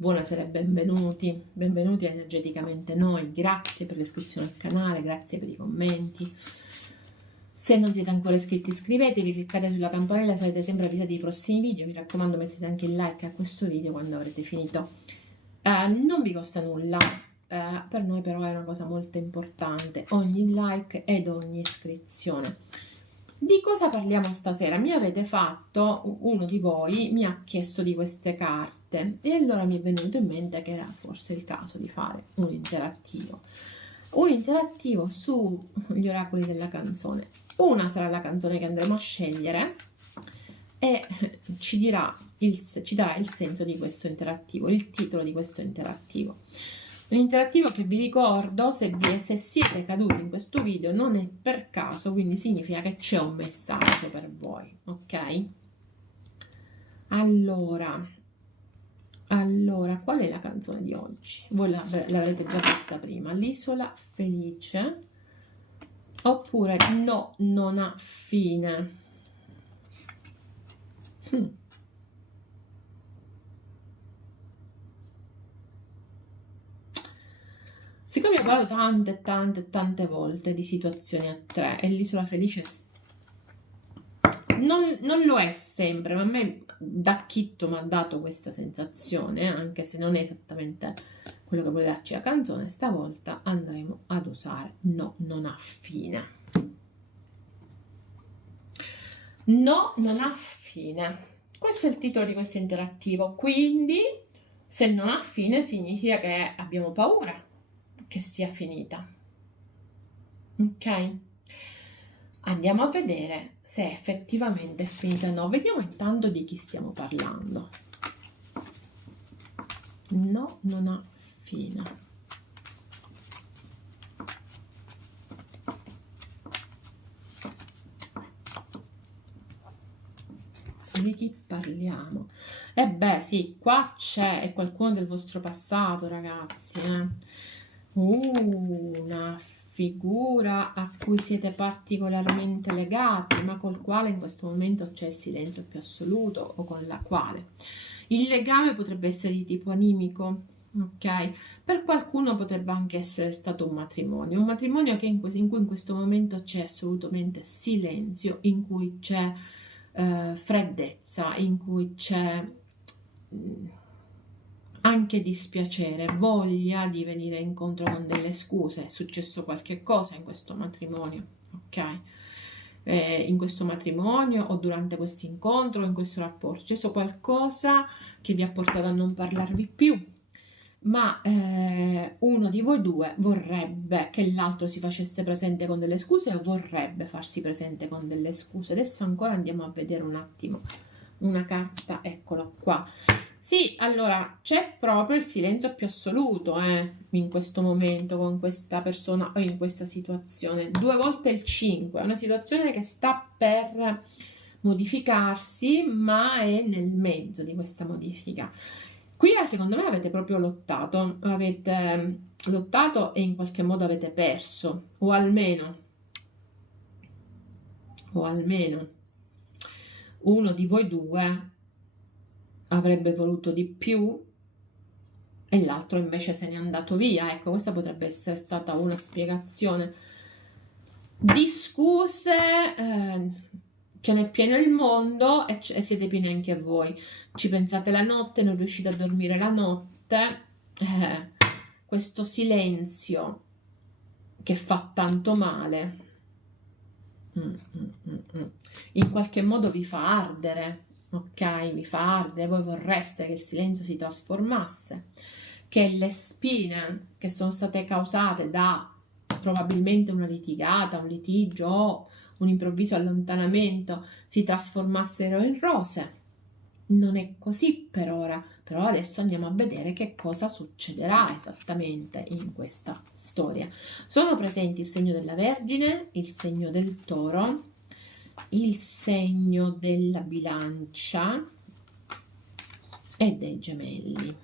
Buonasera e benvenuti, benvenuti a Energeticamente Noi, grazie per l'iscrizione al canale, grazie per i commenti. Se non siete ancora iscritti iscrivetevi, cliccate sulla campanella, sarete sempre avvisati dei prossimi video, mi raccomando mettete anche il like a questo video quando avrete finito. Non vi costa nulla, per noi però è una cosa molto importante, ogni like ed ogni iscrizione. Di cosa parliamo stasera? Mi avete fatto, uno di voi mi ha chiesto di queste carte e allora mi è venuto in mente che era forse il caso di fare un interattivo sugli oracoli della canzone. Una sarà la canzone che andremo a scegliere e ci darà il senso di questo interattivo, il titolo di questo interattivo. Un interattivo che vi ricordo, se siete caduti in questo video, non è per caso, quindi significa che c'è un messaggio per voi, ok? Allora, qual è la canzone di oggi? Voi l'avrete già vista prima, l'isola felice, oppure no, non ha fine. Siccome ho parlato tante volte di situazioni a tre e l'isola felice non lo è sempre, ma a me da chitto mi ha dato questa sensazione, anche se non è esattamente quello che vuole darci la canzone, stavolta andremo ad usare no, non ha fine. No, non ha fine. Questo è il titolo di questo interattivo, quindi se non ha fine significa che abbiamo paura che sia finita, ok? Andiamo a vedere se effettivamente è finita o no. Vediamo intanto di chi stiamo parlando. No, non ha fine. Di chi parliamo? E beh sì, qua è qualcuno del vostro passato, ragazzi, una figura a cui siete particolarmente legati, ma col quale in questo momento c'è il silenzio più assoluto, o con la quale il legame potrebbe essere di tipo animico, ok? Per qualcuno potrebbe anche essere stato un matrimonio che in cui in questo momento c'è assolutamente silenzio, in cui c'è freddezza, in cui c'è anche dispiacere, voglia di venire incontro con delle scuse. È successo qualche cosa in questo matrimonio, ok? In questo matrimonio o durante questo incontro, in questo rapporto, c'è stato qualcosa che vi ha portato a non parlarvi più, ma uno di voi due vorrebbe che l'altro si facesse presente con delle scuse o vorrebbe farsi presente con delle scuse. Adesso ancora andiamo a vedere un attimo una carta, eccolo qua. Sì, allora c'è proprio il silenzio più assoluto in questo momento con questa persona o in questa situazione. 2 volte il 5, è una situazione che sta per modificarsi, ma è nel mezzo di questa modifica. Qui secondo me avete proprio lottato e in qualche modo avete perso, o almeno uno di voi due avrebbe voluto di più e l'altro invece se n'è andato via. Ecco, questa potrebbe essere stata una spiegazione. Di scuse ce n'è pieno il mondo e siete pieni anche voi. Ci pensate la notte, non riuscite a dormire la notte, questo silenzio che fa tanto male in qualche modo vi fa ardere, ok? Vi fa ardere, voi vorreste che il silenzio si trasformasse, che le spine che sono state causate da probabilmente una litigata, un litigio o un improvviso allontanamento si trasformassero in rose. Non è così per ora, però adesso andiamo a vedere che cosa succederà esattamente in questa storia. Sono presenti il segno della Vergine, il segno del Toro, il segno della Bilancia e dei Gemelli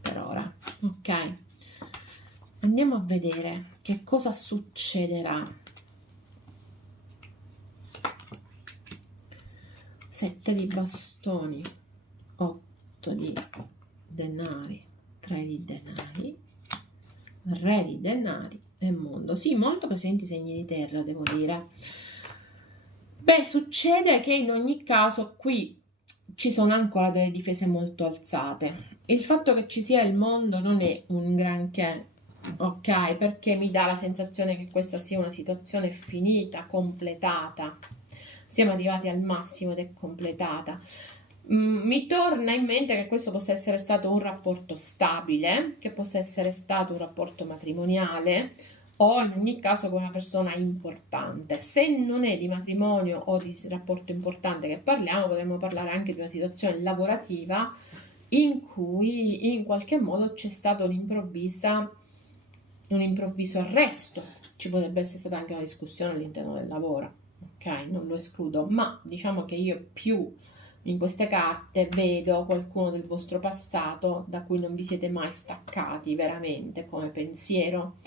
per ora, ok? Andiamo a vedere che cosa succederà. 7 di bastoni, 8 di denari, 3 di denari, re di denari e mondo. Sì, molto presenti i segni di terra, devo dire. Beh, succede che in ogni caso qui ci sono ancora delle difese molto alzate. Il fatto che ci sia il mondo non è un granché, ok? Perché mi dà la sensazione che questa sia una situazione finita, completata. Siamo arrivati al massimo ed è completata. Mi torna in mente che questo possa essere stato un rapporto stabile, che possa essere stato un rapporto matrimoniale o in ogni caso con una persona importante. Se non è di matrimonio o di rapporto importante che parliamo, potremmo parlare anche di una situazione lavorativa in cui in qualche modo c'è stato un improvviso arresto. Ci potrebbe essere stata anche una discussione all'interno del lavoro, ok? Non lo escludo, ma diciamo che io più in queste carte vedo qualcuno del vostro passato da cui non vi siete mai staccati veramente come pensiero,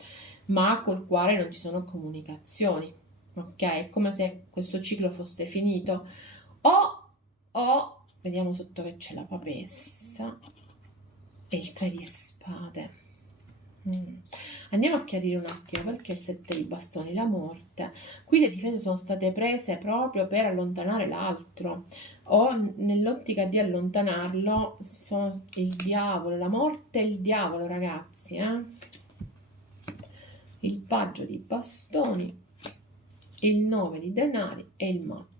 ma col quale non ci sono comunicazioni, ok? È come se questo ciclo fosse finito. Vediamo sotto che c'è la papessa e il 3 di spade. Andiamo a chiarire un attimo perché il 7 di bastoni, la morte. Qui le difese sono state prese proprio per allontanare l'altro o nell'ottica di allontanarlo. Sono il diavolo, la morte e il diavolo, ragazzi, il paggio di bastoni, il 9 di denari e il matto.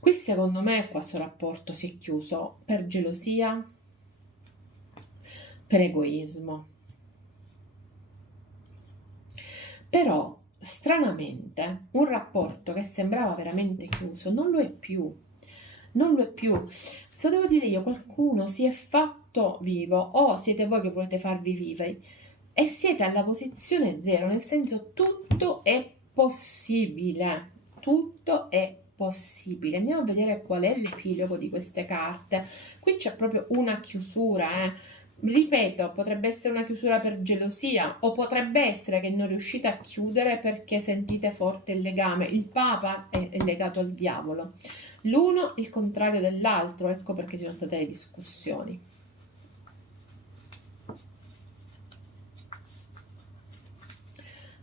Qui secondo me questo rapporto si è chiuso per gelosia, per egoismo. Però stranamente un rapporto che sembrava veramente chiuso non lo è più. Non lo è più. Se devo dire io, qualcuno si è fatto vivo o siete voi che volete farvi vivere e siete alla posizione zero, nel senso tutto è possibile. Tutto è possibile. Andiamo a vedere qual è l'epilogo di queste carte. Qui c'è proprio una chiusura, Ripeto, potrebbe essere una chiusura per gelosia o potrebbe essere che non riuscite a chiudere perché sentite forte il legame. Il Papa è legato al diavolo. L'uno il contrario dell'altro, ecco perché ci sono state le discussioni.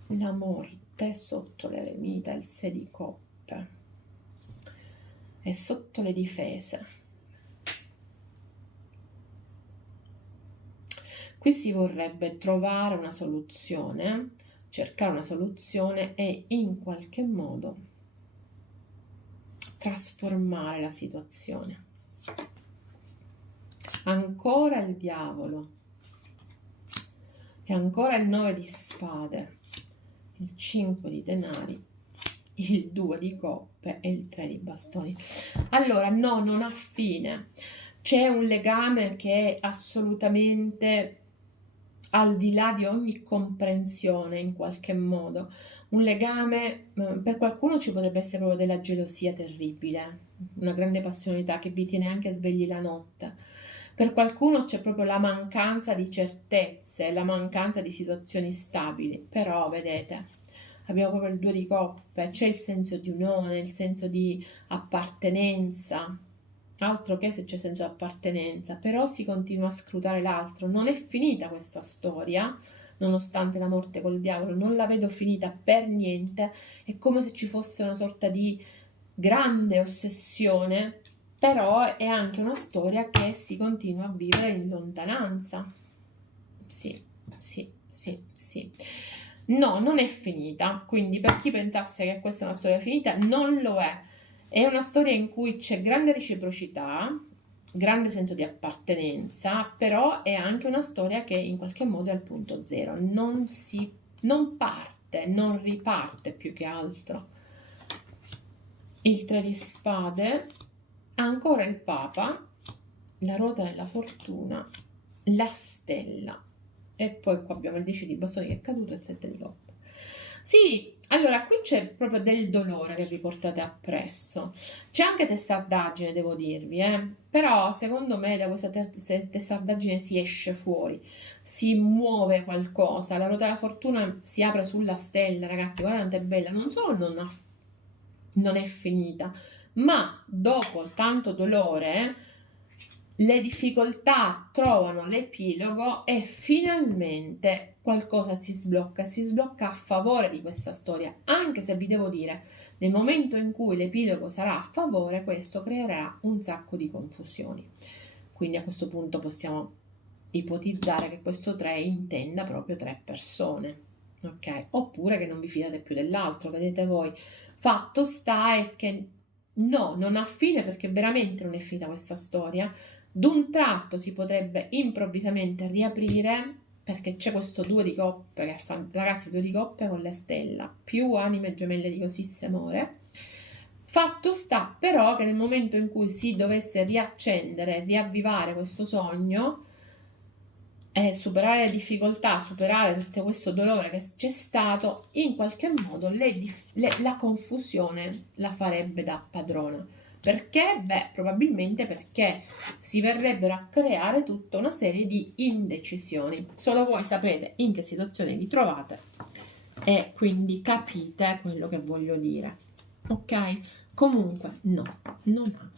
La morte sotto l'eremita, il 6 di coppe e sotto le difese. Qui si vorrebbe trovare una soluzione, cercare una soluzione e in qualche modo trasformare la situazione. Ancora il diavolo e ancora il 9 di spade, il 5 di denari, il 2 di coppe e il 3 di bastoni. Allora, no, non ha fine. C'è un legame che è assolutamente al di là di ogni comprensione in qualche modo. Un legame, per qualcuno ci potrebbe essere proprio della gelosia terribile, una grande passionalità che vi tiene anche svegli la notte. Per qualcuno c'è proprio la mancanza di certezze, la mancanza di situazioni stabili, però vedete, abbiamo proprio il 2 di coppe, c'è il senso di unione, il senso di appartenenza, altro che se c'è senso di appartenenza, però si continua a scrutare l'altro. Non è finita questa storia, nonostante la morte col diavolo, non la vedo finita per niente, è come se ci fosse una sorta di grande ossessione, però è anche una storia che si continua a vivere in lontananza. Sì, sì, sì, sì. No, non è finita, quindi per chi pensasse che questa è una storia finita, non lo è. È una storia in cui c'è grande reciprocità, grande senso di appartenenza, però è anche una storia che in qualche modo è al punto zero, non parte, non riparte più che altro. Il 3 di spade, ancora il Papa, la ruota della fortuna, la stella e poi qua abbiamo il 10 di bastoni che è caduto e il 7 di coppe. Sì, allora qui c'è proprio del dolore che vi portate appresso. C'è anche testardaggine, devo dirvi, però secondo me da questa testardaggine si esce fuori, si muove qualcosa. La ruota della fortuna si apre sulla stella, ragazzi, guardate quanto è bella. Non solo non ha non è finita, ma dopo tanto dolore le difficoltà trovano l'epilogo e finalmente qualcosa si sblocca a favore di questa storia, anche se vi devo dire, nel momento in cui l'epilogo sarà a favore, questo creerà un sacco di confusioni. Quindi a questo punto possiamo ipotizzare che questo 3 intenda proprio 3 persone, ok? Oppure che non vi fidate più dell'altro, vedete voi. Fatto sta è che no, non ha fine, perché veramente non è finita questa storia. D'un tratto si potrebbe improvvisamente riaprire, perché c'è questo 2 di coppe che fa, ragazzi, 2 di coppe con la stella, più anime gemelle di così amore. Fatto sta però che nel momento in cui si dovesse riaccendere, riavvivare questo sogno, superare le difficoltà, superare tutto questo dolore che c'è stato, in qualche modo la confusione la farebbe da padrona. Perché? Beh, probabilmente perché si verrebbero a creare tutta una serie di indecisioni. Solo voi sapete in che situazione vi trovate e quindi capite quello che voglio dire. Ok? Comunque, no, non ha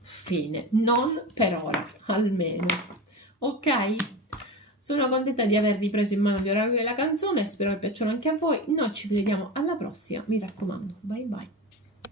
fine, non per ora, almeno. Ok? Sono contenta di aver ripreso in mano il mio orario della canzone, spero che piacciono anche a voi. Noi ci vediamo alla prossima, mi raccomando. Bye bye.